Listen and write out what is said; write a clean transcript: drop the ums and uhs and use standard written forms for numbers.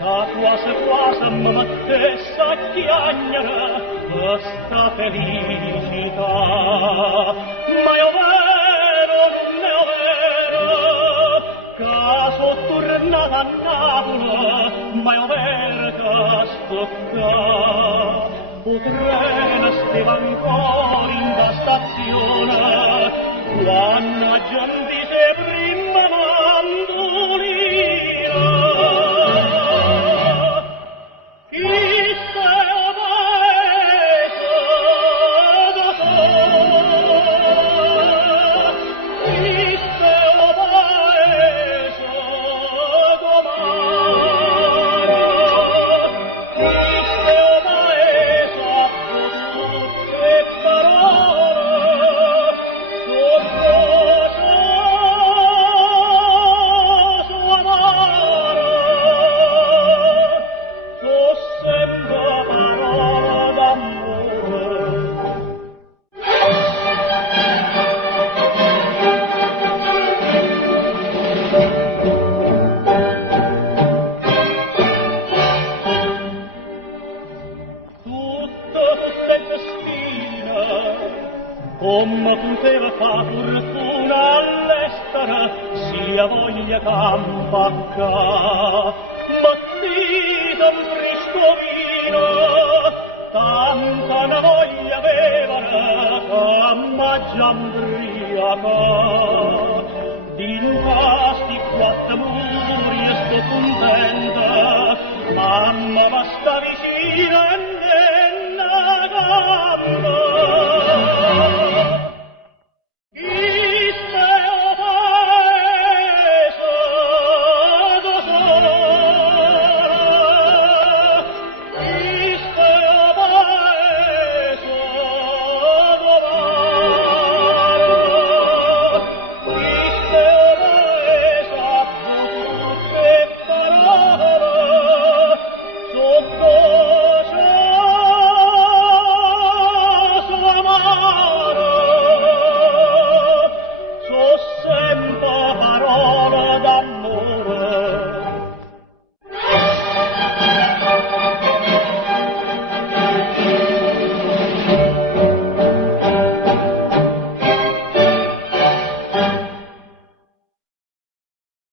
quasi quasi mamma stessa chiagnera questa felicità. Ma io vero, non è vero, caso tornata a Napoli, ma io vero che sto qua. O treno stava ancora in da stazione, quando la gente si prima mandolina. Chi se paese da solo, chi se paese domani, chi se paese a tutte parole, soccorso amaro, sembra parola d'amore. Tutto fosse destina, come poteva fa fortuna all'estera, sia voglia campacca, battita un fresco vino, tanta una voglia avevano, ma già ubriaca. D'infasti quattro muri e sto contenta, mamma va sta vicina e